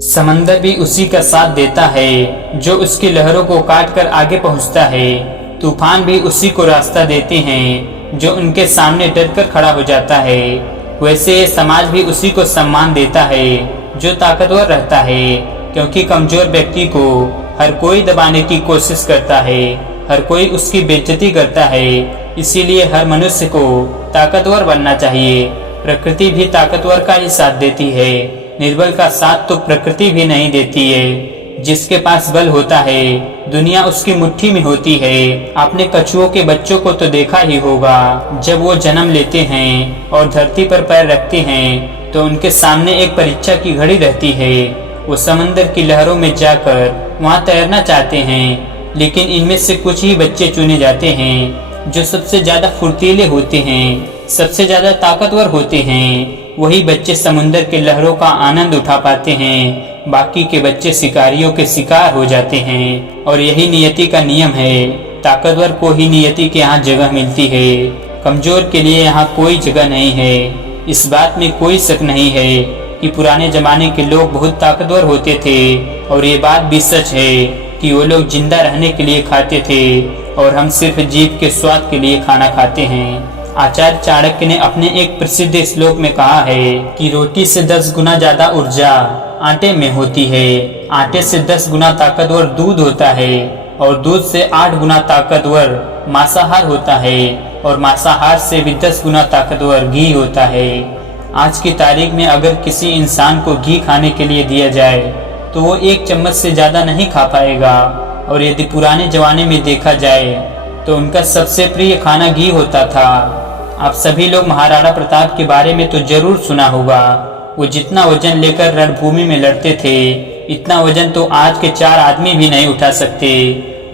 समंदर भी उसी का साथ देता है जो उसकी लहरों को काट कर आगे पहुंचता है। तूफान भी उसी को रास्ता देते हैं जो उनके सामने डर कर खड़ा हो जाता है। वैसे ये समाज भी उसी को सम्मान देता है जो ताकतवर रहता है, क्योंकि कमजोर व्यक्ति को हर कोई दबाने की कोशिश करता है, हर कोई उसकी बेइज्जती करता है। इसीलिए हर मनुष्य को ताकतवर बनना चाहिए। प्रकृति भी ताकतवर का ही साथ देती है, निर्बल का साथ तो प्रकृति भी नहीं देती है। जिसके पास बल होता है दुनिया उसकी मुट्ठी में होती है। आपने कछुओं के बच्चों को तो देखा ही होगा, जब वो जन्म लेते हैं और धरती पर पैर रखते हैं तो उनके सामने एक परीक्षा की घड़ी रहती है। वो समंदर की लहरों में जाकर वहाँ तैरना चाहते हैं, लेकिन इनमें से कुछ ही बच्चे चुने जाते हैं जो सबसे ज्यादा फुर्तीले होते हैं, सबसे ज्यादा ताकतवर होते हैं। वही बच्चे समुंदर के लहरों का आनंद उठा पाते हैं, बाकी के बच्चे शिकारियों के शिकार हो जाते हैं। और यही नियति का नियम है, ताकतवर को ही नियति के यहाँ जगह मिलती है, कमजोर के लिए यहाँ कोई जगह नहीं है। इस बात में कोई शक नहीं है कि पुराने जमाने के लोग बहुत ताकतवर होते थे, और ये बात भी सच है कि वो लोग जिंदा रहने के लिए खाते थे और हम सिर्फ जीभ के स्वाद के लिए खाना खाते हैं। आचार्य चाणक्य ने अपने एक प्रसिद्ध श्लोक में कहा है कि रोटी से 10 गुना ज्यादा ऊर्जा आटे में होती है, आटे से 10 गुना ताकतवर दूध होता है, और दूध से 8 गुना ताकतवर मांसाहार होता है, और मांसाहार से भी 10 गुना ताकतवर घी होता है। आज की तारीख में अगर किसी इंसान को घी खाने के लिए दिया जाए तो वो 1 चम्मच से ज्यादा नहीं खा पाएगा। और यदि पुराने जमाने में देखा जाए तो उनका सबसे प्रिय खाना घी होता था। आप सभी लोग महाराणा प्रताप के बारे में तो जरूर सुना होगा। वो जितना वजन लेकर रणभूमि में लड़ते थे, इतना वजन तो आज के 4 आदमी भी नहीं उठा सकते।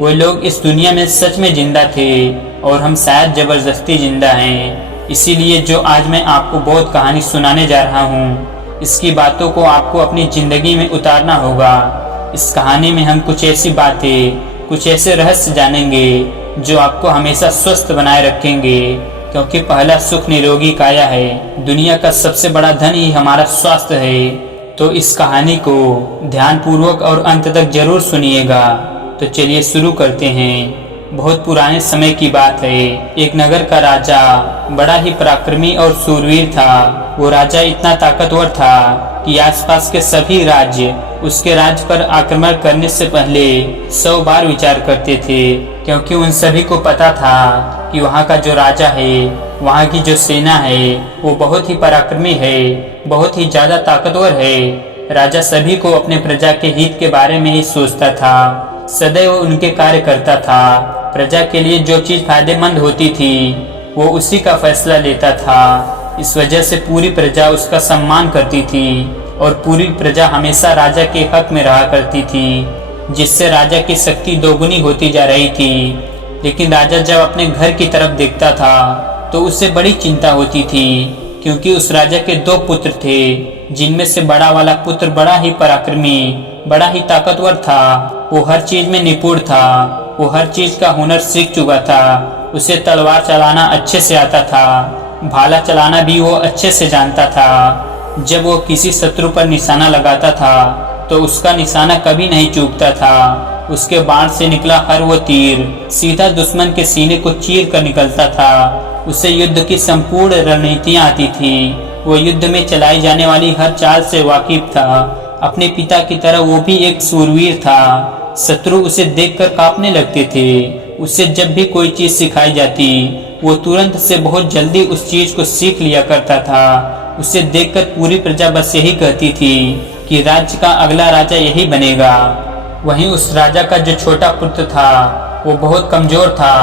वो लोग इस दुनिया में सच में जिंदा थे, और हम शायद जबरदस्ती जिंदा हैं। इसीलिए जो आज मैं आपको बहुत कहानी सुनाने जा रहा हूँ, इसकी बातों को आपको अपनी जिंदगी में उतारना होगा। इस कहानी में हम कुछ ऐसी बातें, कुछ ऐसे रहस्य जानेंगे जो आपको हमेशा स्वस्थ बनाए रखेंगे, क्योंकि पहला सुख निरोगी काया है। दुनिया का सबसे बड़ा धन ही हमारा स्वास्थ्य है। तो इस कहानी को ध्यान पूर्वक और अंत तक जरूर सुनिएगा। तो चलिए शुरू करते हैं। बहुत पुराने समय की बात है। एक नगर का राजा बड़ा ही पराक्रमी और शूरवीर था। वो राजा इतना ताकतवर था कि आसपास के सभी राज्य उसके राज्य पर आक्रमण करने से पहले 100 बार विचार करते थे, क्योंकि उन सभी को पता था कि वहाँ का जो राजा है, वहाँ की जो सेना है, वो बहुत ही पराक्रमी है, बहुत ही ज्यादा ताकतवर है। राजा सभी को अपने प्रजा के हित के बारे में ही सोचता था, सदैव उनके कार्य करता था। प्रजा के लिए जो चीज फायदेमंद होती थी वो उसी का फैसला लेता था। इस वजह से पूरी प्रजा उसका सम्मान करती थी, और पूरी प्रजा हमेशा राजा के हक में रहा करती थी, जिससे राजा की शक्ति दोगुनी होती जा रही थी। लेकिन राजा जब अपने घर की तरफ देखता था तो उसे बड़ी चिंता होती थी, क्योंकि उस राजा के 2 पुत्र थे, जिनमें से बड़ा वाला पुत्र बड़ा ही पराक्रमी, बड़ा ही ताकतवर था। वो हर चीज में निपुण था, वो हर चीज का हुनर सीख चुका था। उसे तलवार चलाना अच्छे से आता था, भाला चलाना भी वो अच्छे से जानता था। जब वो किसी शत्रु पर निशाना लगाता था तो उसका निशाना कभी नहीं चूकता था। उसके बाण से निकला हर वो तीर सीधा दुश्मन के सीने को चीर कर निकलता था। उसे युद्ध की संपूर्ण रणनीतियां आती थी। वो युद्ध में चलाई जाने वाली हर चाल से वाकिफ था। अपने पिता की तरह वो भी एक शूरवीर था। शत्रु उसे देखकर कांपने लगते थे। उसे जब भी कोई चीज सिखाई जाती वो तुरंत से बहुत जल्दी उस चीज को सीख लिया करता था। उसे देखकर पूरी प्रजा बस यही कहती थी कि राज्य का अगला राजा यही बनेगा। वहीं उस राजा का जो छोटा पुत्र था वो बहुत कमजोर था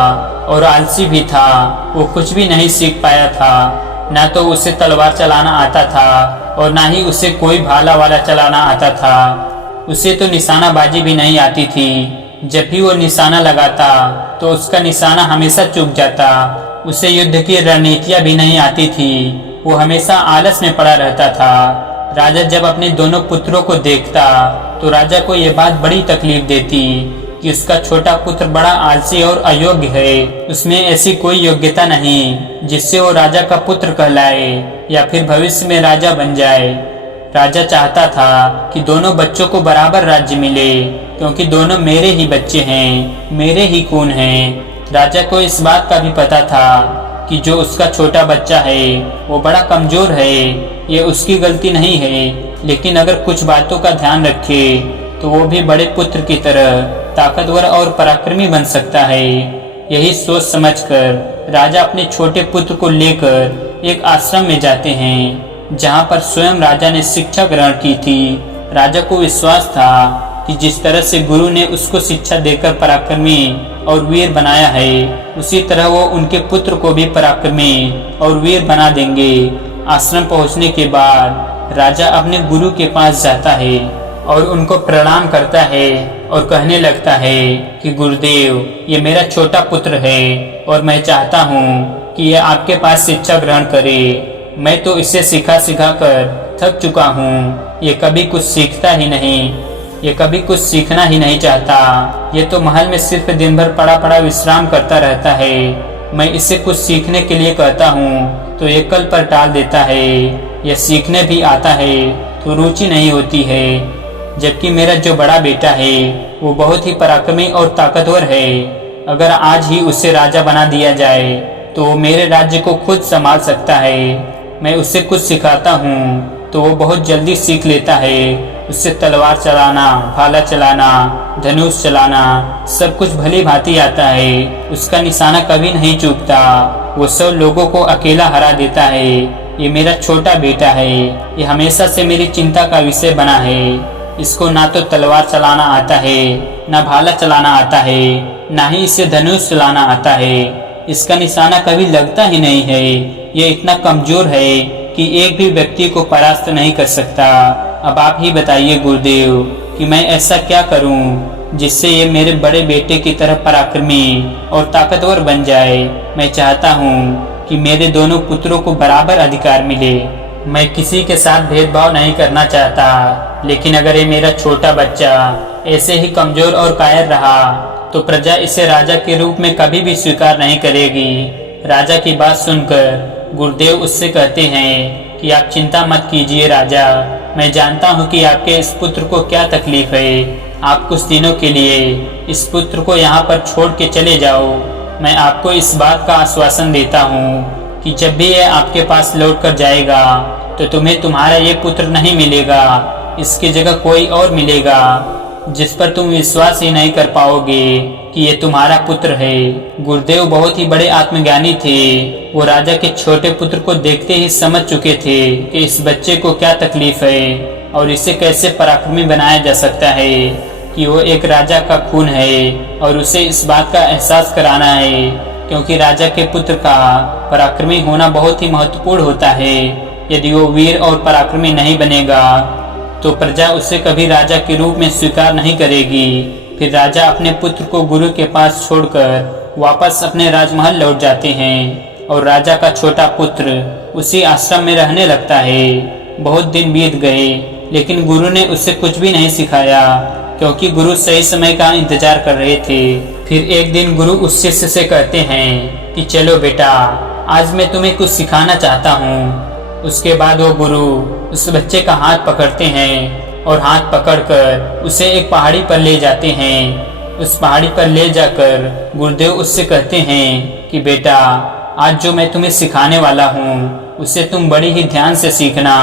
और आलसी भी था। वो कुछ भी नहीं सीख पाया था। ना तो उसे तलवार चलाना आता था और ना ही उसे कोई भाला वाला चलाना आता था। उसे तो निशानाबाजी भी नहीं आती थी। जब भी वो निशाना लगाता तो उसका निशाना हमेशा चूक जाता। उसे युद्ध की रणनीतियां भी नहीं आती थी। वो हमेशा आलस में पड़ा रहता था। राजा जब अपने दोनों पुत्रों को देखता तो राजा को ये बात बड़ी तकलीफ देती कि उसका छोटा पुत्र बड़ा आलसी और अयोग्य है। उसमें ऐसी कोई योग्यता नहीं जिससे वो राजा का पुत्र कहलाए या फिर भविष्य में राजा बन जाए। राजा चाहता था कि दोनों बच्चों को बराबर राज्य मिले, क्योंकि दोनों मेरे ही बच्चे हैं, मेरे ही खून हैं। राजा को इस बात का भी पता था कि जो उसका छोटा बच्चा है वो बड़ा कमजोर है, ये उसकी गलती नहीं है, लेकिन अगर कुछ बातों का ध्यान रखे तो वो भी बड़े पुत्र की तरह ताकतवर और पराक्रमी बन सकता है। यही सोच समझकर राजा अपने छोटे पुत्र को लेकर एक आश्रम में जाते हैं, जहाँ पर स्वयं राजा ने शिक्षा ग्रहण की थी। राजा को विश्वास था कि जिस तरह से गुरु ने उसको शिक्षा देकर पराक्रमी और वीर बनाया है, उसी तरह वो उनके पुत्र को भी पराक्रमी और वीर बना देंगे। आश्रम पहुंचने के बाद राजा अपने गुरु के पास जाता है और उनको प्रणाम करता है और कहने लगता है कि गुरुदेव, ये मेरा छोटा पुत्र है और मैं चाहता हूँ कि ये आपके पास शिक्षा ग्रहण करे। मैं तो इसे सिखा सिखा कर थक चुका हूँ। ये कभी कुछ सीखता ही नहीं, ये कभी कुछ सीखना ही नहीं चाहता। ये तो महल में सिर्फ दिन भर पड़ा पड़ा विश्राम करता रहता है। मैं इसे कुछ सीखने के लिए कहता हूँ तो ये कल पर टाल देता है। यह सीखने भी आता है तो रुचि नहीं होती है। जबकि मेरा जो बड़ा बेटा है वो बहुत ही पराक्रमी और ताकतवर है। अगर आज ही उसे राजा बना दिया जाए तो वो मेरे राज्य को खुद संभाल सकता है। मैं उसे कुछ सिखाता हूँ तो वो बहुत जल्दी सीख लेता है। उससे तलवार चलाना, भाला चलाना, धनुष चलाना सब कुछ भली भांति आता है। उसका निशाना कभी नहीं चूकता। वो सब लोगों को अकेला हरा देता है। ये मेरा छोटा बेटा है। ये हमेशा से मेरी चिंता का विषय बना है। इसको ना तो तलवार चलाना आता है, ना भाला चलाना आता है, ना ही इसे धनुष चलाना आता है। इसका निशाना कभी लगता ही नहीं है। ये इतना कमजोर है कि एक भी व्यक्ति को परास्त नहीं कर सकता। अब आप ही बताइए गुरुदेव कि मैं ऐसा क्या करूं जिससे ये मेरे बड़े बेटे की तरह पराक्रमी और ताकतवर बन जाए। मैं चाहता हूं कि मेरे दोनों पुत्रों को बराबर अधिकार मिले। मैं किसी के साथ भेदभाव नहीं करना चाहता, लेकिन अगर ये मेरा छोटा बच्चा ऐसे ही कमजोर और कायर रहा तो प्रजा इसे राजा के रूप में कभी भी स्वीकार नहीं करेगी। राजा की बात सुनकर गुरुदेव उससे कहते हैं कि आप चिंता मत कीजिए राजा, मैं जानता हूँ कि आपके इस पुत्र को क्या तकलीफ है। आप कुछ दिनों के लिए इस पुत्र को यहाँ पर छोड़ के चले जाओ। मैं आपको इस बात का आश्वासन देता हूँ कि जब भी यह आपके पास लौट कर जाएगा तो तुम्हें तुम्हारा ये पुत्र नहीं मिलेगा, इसकी जगह कोई और मिलेगा जिस पर तुम विश्वास ही नहीं कर पाओगे कि ये तुम्हारा पुत्र है। गुरुदेव बहुत ही बड़े आत्मज्ञानी थे। वो राजा के छोटे पुत्र को देखते ही समझ चुके थे कि इस बच्चे को क्या तकलीफ है और इसे कैसे पराक्रमी बनाया जा सकता है कि वो एक राजा का खून है, और उसे इस बात का एहसास कराना है क्योंकि राजा के पुत्र का पराक्रमी होना बहुत ही महत्वपूर्ण होता है। यदि वो वीर और पराक्रमी नहीं बनेगा तो प्रजा उसे कभी राजा के रूप में स्वीकार नहीं करेगी। फिर राजा अपने पुत्र को गुरु के पास छोड़कर वापस अपने राजमहल लौट जाते हैं और राजा का छोटा पुत्र उसी आश्रम में रहने लगता है। बहुत दिन बीत गए लेकिन गुरु ने उसे कुछ भी नहीं सिखाया क्योंकि गुरु सही समय का इंतजार कर रहे थे। फिर एक दिन गुरु उस शिष्य से कहते हैं कि चलो बेटा, आज मैं तुम्हें कुछ सिखाना चाहता हूँ। उसके बाद वो गुरु उस बच्चे का हाथ पकड़ते हैं और हाथ पकड़कर उसे एक पहाड़ी पर ले जाते हैं। उस पहाड़ी पर ले जाकर गुरुदेव उससे कहते हैं कि बेटा, आज जो मैं तुम्हें सिखाने वाला हूँ उसे तुम बड़ी ही ध्यान से सीखना,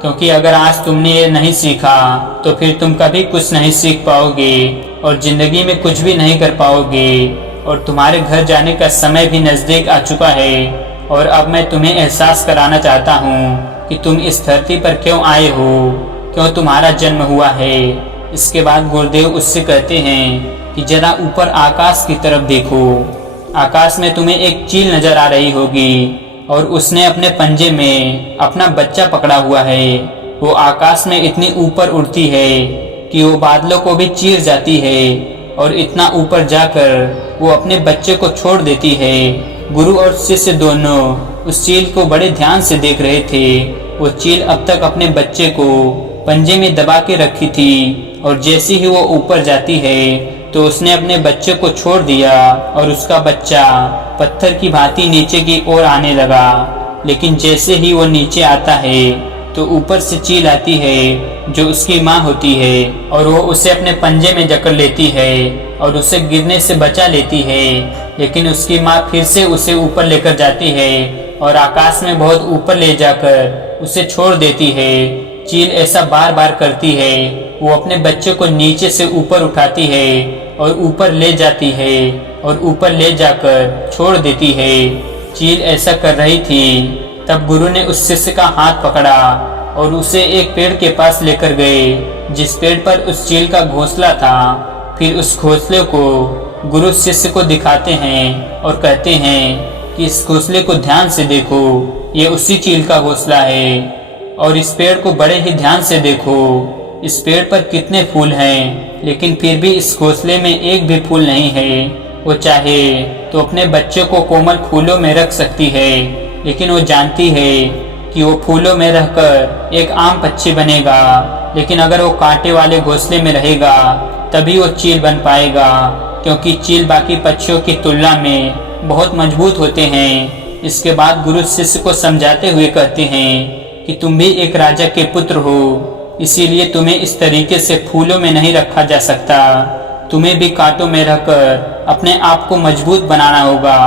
क्योंकि अगर आज तुमने ये नहीं सीखा तो फिर तुम कभी कुछ नहीं सीख पाओगे और जिंदगी में कुछ भी नहीं कर पाओगे। और तुम्हारे घर जाने का समय भी नजदीक आ चुका है। और अब मैं तुम्हें एहसास कराना चाहता हूँ कि तुम इस धरती पर क्यों आए हो, क्यों तुम्हारा जन्म हुआ है। इसके बाद गुरुदेव उससे कहते हैं कि जरा ऊपर आकाश की तरफ देखो। आकाश में तुम्हें एक चील नजर आ रही होगी और उसने अपने पंजे में अपना बच्चा पकड़ा हुआ है। वो आकाश में इतनी ऊपर उड़ती है कि वो बादलों को भी चीर जाती है और इतना ऊपर जाकर वो अपने बच्चे को छोड़ देती है। गुरु और शिष्य दोनों उस चील को बड़े ध्यान से देख रहे थे। वो चील अब तक अपने बच्चे को पंजे में दबा के रखी थी और जैसे ही वो ऊपर जाती है तो उसने अपने बच्चे को छोड़ दिया और उसका बच्चा पत्थर की भांति नीचे की ओर आने लगा। लेकिन जैसे ही वो नीचे आता है तो ऊपर से चील आती है जो उसकी माँ होती है, और वो उसे अपने पंजे में जकड़ लेती है और उसे गिरने से बचा लेती है। लेकिन उसकी माँ फिर से उसे ऊपर लेकर जाती है और आकाश में बहुत ऊपर ले जाकर उसे छोड़ देती है। चील ऐसा बार बार करती है। वो अपने बच्चे को नीचे से ऊपर उठाती है और ऊपर ले जाती है और ऊपर ले जाकर छोड़ देती है। चील ऐसा कर रही थी। तब गुरु ने उस शिष्य का हाथ पकड़ा और उसे एक पेड़ के पास लेकर गए जिस पेड़ पर उस चील का घोंसला था। फिर उस घोंसले को गुरु शिष्य को दिखाते हैं और कहते हैं कि इस घोंसले को ध्यान से देखो, ये उसी चील का घोंसला है। और इस पेड़ को बड़े ही ध्यान से देखो, इस पेड़ पर कितने फूल हैं, लेकिन फिर भी इस घोंसले में एक भी फूल नहीं है। वो चाहे तो अपने बच्चे को कोमल फूलों में रख सकती है, लेकिन वो जानती है कि वो फूलों में रहकर एक आम पक्षी बनेगा, लेकिन अगर वो कांटे वाले घोंसले में रहेगा तभी वो चील बन पाएगा, क्योंकि चील बाकी पक्षियों की तुलना में बहुत मजबूत होते हैं। इसके बाद गुरु शिष्य को समझाते हुए कहते हैं कि तुम भी एक राजा के पुत्र हो, इसीलिए तुम्हें इस तरीके से फूलों में नहीं रखा जा सकता। तुम्हें भी कांटों में रहकर अपने आप को मजबूत बनाना होगा।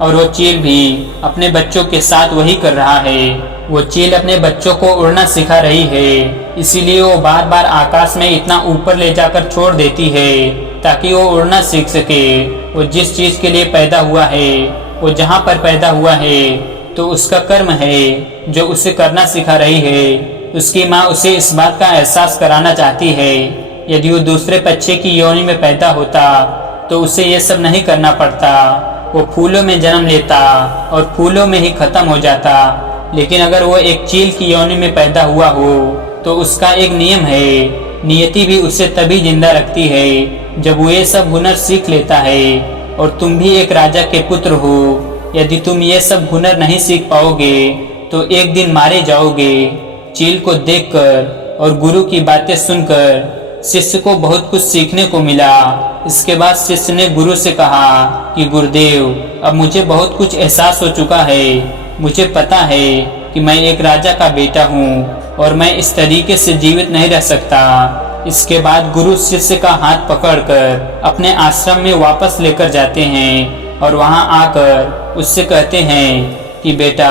और वो चील भी अपने बच्चों के साथ वही कर रहा है। वो चील अपने बच्चों को उड़ना सिखा रही है, इसीलिए वो बार बार आकाश में इतना ऊपर ले जाकर छोड़ देती है ताकि वो उड़ना सीख सके। वो जिस चीज के लिए पैदा हुआ है, वो जहाँ पर पैदा हुआ है तो उसका कर्म है जो उसे करना सिखा रही है। उसकी माँ उसे इस बात का एहसास कराना चाहती है। यदि वो दूसरे बच्चे की योनि में पैदा होता तो उसे ये सब नहीं करना पड़ता। वो फूलों में जन्म लेता और फूलों में ही खत्म हो जाता। लेकिन अगर वो एक चील की योनि में पैदा हुआ हो तो उसका एक नियम है, नियति भी उसे तभी जिंदा रखती है जब वो ये सब हुनर सीख लेता है। और तुम भी एक राजा के पुत्र हो। यदि तुम ये सब हुनर नहीं सीख पाओगे तो एक दिन मारे जाओगे। चील को देखकर और गुरु की बातें सुनकर शिष्य को बहुत कुछ सीखने को मिला। इसके बाद शिष्य ने गुरु से कहा कि गुरुदेव, अब मुझे बहुत कुछ एहसास हो चुका है। मुझे पता है कि मैं एक राजा का बेटा हूँ और मैं इस तरीके से जीवित नहीं रह सकता। इसके बाद गुरु शिष्य का हाथ पकड़कर अपने आश्रम में वापस लेकर जाते हैं और वहां आकर उससे कहते हैं कि बेटा,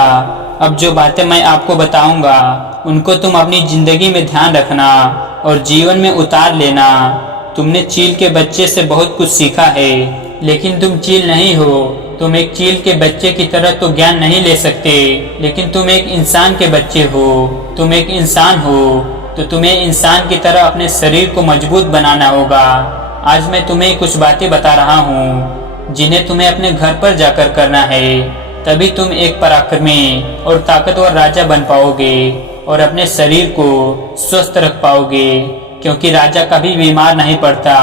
अब जो बातें मैं आपको बताऊंगा उनको तुम अपनी जिंदगी में ध्यान रखना और जीवन में उतार लेना। तुमने चील के बच्चे से बहुत कुछ सीखा है, लेकिन तुम चील नहीं हो। तुम एक चील के बच्चे की तरह तो ज्ञान नहीं ले सकते, लेकिन तुम एक इंसान के बच्चे हो। तुम एक इंसान हो तो तुम्हें इंसान की तरह अपने शरीर को मजबूत बनाना होगा। आज मैं तुम्हें कुछ बातें बता रहा हूँ जिन्हें तुम्हें अपने घर पर जाकर करना है, तभी तुम एक पराक्रमी और ताकतवर राजा बन पाओगे और अपने शरीर को स्वस्थ रख पाओगे, क्योंकि राजा कभी बीमार नहीं पड़ता।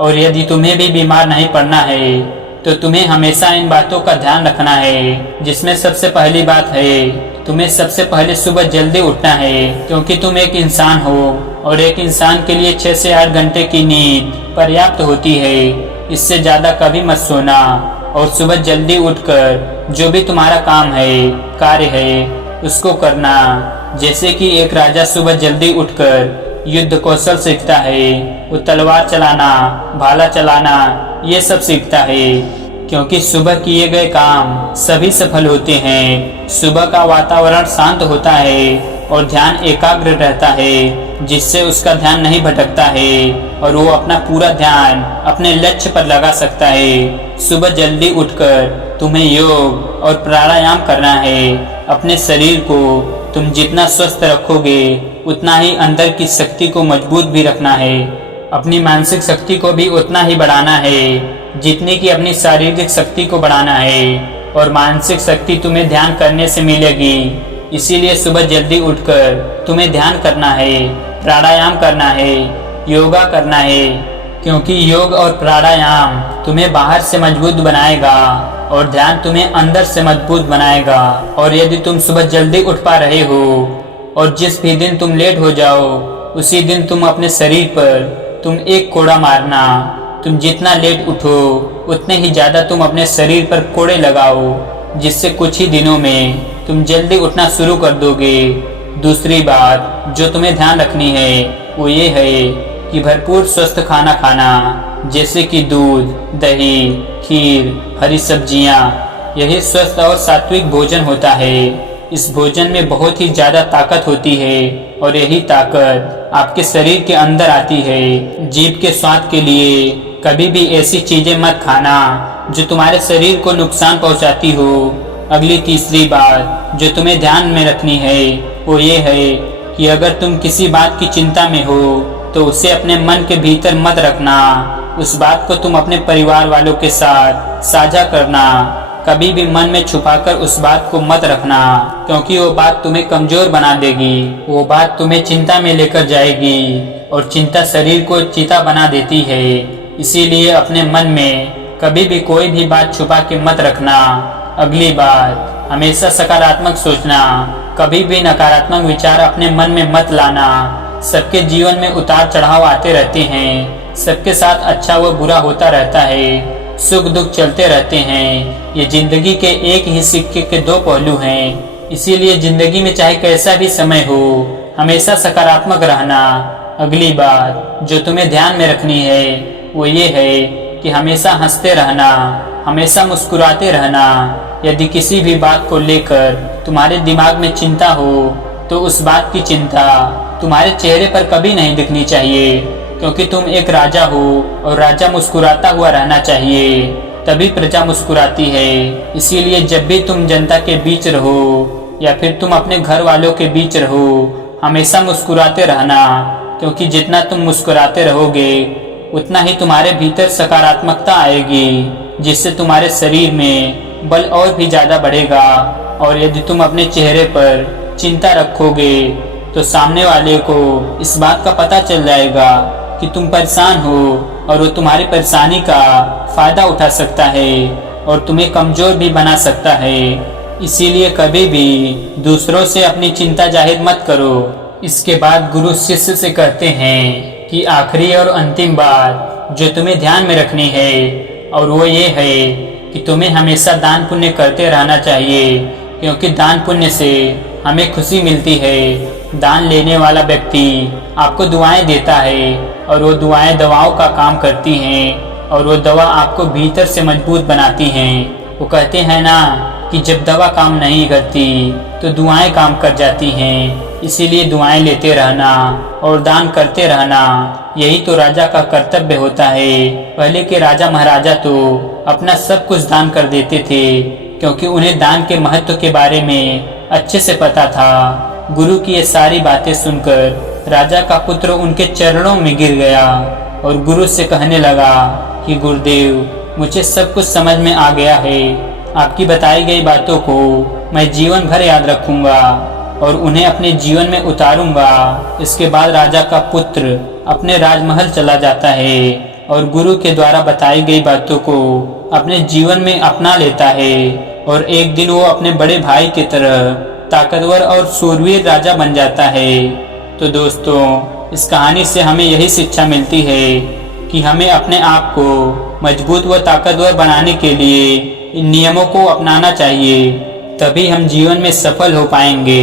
और यदि तुम्हें भी बीमार नहीं पड़ना है तो तुम्हें हमेशा इन बातों का ध्यान रखना है, जिसमें सबसे पहली बात है तुम्हें सबसे पहले सुबह जल्दी उठना है, क्योंकि तुम एक इंसान हो और एक इंसान के लिए 6 से 8 घंटे की नींद पर्याप्त होती है। इससे ज्यादा कभी मत सोना और सुबह जल्दी उठकर जो भी तुम्हारा काम है, कार्य है, उसको करना। जैसे कि एक राजा सुबह जल्दी उठकर युद्ध कौशल सीखता है, वो तलवार चलाना, भाला चलाना, ये सब सीखता है, क्योंकि सुबह किए गए काम सभी सफल होते हैं। सुबह का वातावरण शांत होता है और ध्यान एकाग्र रहता है, जिससे उसका ध्यान नहीं भटकता है और वो अपना पूरा ध्यान अपने लक्ष्य पर लगा सकता है। सुबह जल्दी उठकर तुम्हें योग और प्राणायाम करना है। अपने शरीर को तुम जितना स्वस्थ रखोगे उतना ही अंदर की शक्ति को मजबूत भी रखना है। अपनी मानसिक शक्ति को भी उतना ही बढ़ाना है जितनी कि अपनी शारीरिक शक्ति को बढ़ाना है। और मानसिक शक्ति तुम्हें ध्यान करने से मिलेगी। इसीलिए सुबह जल्दी उठकर तुम्हें ध्यान करना है, प्राणायाम करना है, योगा करना है, क्योंकि योग और प्राणायाम तुम्हें बाहर से मजबूत बनाएगा और ध्यान तुम्हें अंदर से मजबूत बनाएगा। और यदि तुम सुबह जल्दी उठ पा रहे हो और जिस भी दिन तुम लेट हो जाओ उसी दिन तुम अपने शरीर पर तुम एक कोड़ा मारना। तुम जितना लेट उठो उतने ही ज्यादा तुम अपने शरीर पर कोड़े लगाओ, जिससे कुछ ही दिनों में तुम जल्दी उठना शुरू कर दोगे। दूसरी बात जो तुम्हें ध्यान रखनी है वो ये है कि भरपूर स्वस्थ खाना खाना, जैसे कि दूध, दही, खीर, हरी सब्जियां। यही स्वस्थ और सात्विक भोजन होता है। इस भोजन में बहुत ही ज्यादा ताकत होती है और यही ताकत आपके शरीर के अंदर आती है। जीभ के स्वाद के लिए कभी भी ऐसी चीजें मत खाना जो तुम्हारे शरीर को नुकसान पहुंचाती हो। अगली तीसरी बात जो तुम्हें ध्यान में रखनी है वो ये है कि अगर तुम किसी बात की चिंता में हो तो उसे अपने मन के भीतर मत रखना। उस बात को तुम अपने परिवार वालों के साथ साझा करना। कभी भी मन में छुपाकर उस बात को मत रखना, क्योंकि वो बात तुम्हें कमजोर बना देगी। वो बात तुम्हें चिंता में लेकर जाएगी और चिंता शरीर को चीता बना देती है। इसीलिए अपने मन में कभी भी कोई भी बात छुपा के मत रखना। अगली बात, हमेशा सकारात्मक सोचना। कभी भी नकारात्मक विचार अपने मन में मत लाना। सबके जीवन में उतार चढ़ाव आते रहते हैं। सबके साथ अच्छा व बुरा होता रहता है। सुख दुख चलते रहते हैं। ये जिंदगी के एक ही सिक्के के दो पहलू हैं। इसीलिए जिंदगी में चाहे कैसा भी समय हो, हमेशा सकारात्मक रहना। अगली बात जो तुम्हें ध्यान में रखनी है वो ये है कि हमेशा हंसते रहना, हमेशा मुस्कुराते रहना। यदि किसी भी बात को लेकर तुम्हारे दिमाग में चिंता हो तो उस बात की चिंता तुम्हारे चेहरे पर कभी नहीं दिखनी चाहिए, क्योंकि तुम एक राजा हो और राजा मुस्कुराता हुआ रहना चाहिए, तभी प्रजा मुस्कुराती है। इसीलिए जब भी तुम जनता के बीच रहो या फिर तुम अपने घर वालों के बीच रहो, हमेशा मुस्कुराते रहना, क्योंकि जितना तुम मुस्कुराते रहोगे उतना ही तुम्हारे भीतर सकारात्मकता आएगी, जिससे तुम्हारे शरीर में बल और भी ज्यादा बढ़ेगा। और यदि तुम अपने चेहरे पर चिंता रखोगे तो सामने वाले को इस बात का पता चल जाएगा कि तुम परेशान हो और वो तुम्हारी परेशानी का फायदा उठा सकता है और तुम्हें कमजोर भी बना सकता है। इसीलिए कभी भी दूसरों से अपनी चिंता जाहिर मत करो। इसके बाद गुरु शिष्य से कहते हैं कि आखिरी और अंतिम बात जो तुम्हें ध्यान में रखनी है और वो ये है कि तुम्हें हमेशा दान पुण्य करते रहना चाहिए, क्योंकि दान पुण्य से हमें खुशी मिलती है। दान लेने वाला व्यक्ति आपको दुआएं देता है और वो दुआएं दवाओं का काम करती हैं और वो दवा आपको भीतर से मजबूत बनाती हैं। वो कहते हैं ना कि जब दवा काम नहीं करती तो दुआएं काम कर जाती हैं। इसीलिए दुआएं लेते रहना और दान करते रहना, यही तो राजा का कर्तव्य होता है। पहले के राजा महाराजा तो अपना सब कुछ दान कर देते थे, क्योंकि उन्हें दान के महत्व के बारे में अच्छे से पता था। गुरु की ये सारी बातें सुनकर राजा का पुत्र उनके चरणों में गिर गया और गुरु से कहने लगा कि गुरुदेव, मुझे सब कुछ समझ में आ गया है। आपकी बताई गई बातों को मैं जीवन भर याद रखूंगा और उन्हें अपने जीवन में उतारूंगा। इसके बाद राजा का पुत्र अपने राजमहल चला जाता है और गुरु के द्वारा बताई गई बातों को अपने जीवन में अपना लेता है और एक दिन वो अपने बड़े भाई की तरह ताकतवर और शूरवीर राजा बन जाता है। तो दोस्तों, इस कहानी से हमें यही शिक्षा मिलती है कि हमें अपने आप को मजबूत व ताकतवर बनाने के लिए इन नियमों को अपनाना चाहिए, तभी हम जीवन में सफल हो पाएंगे।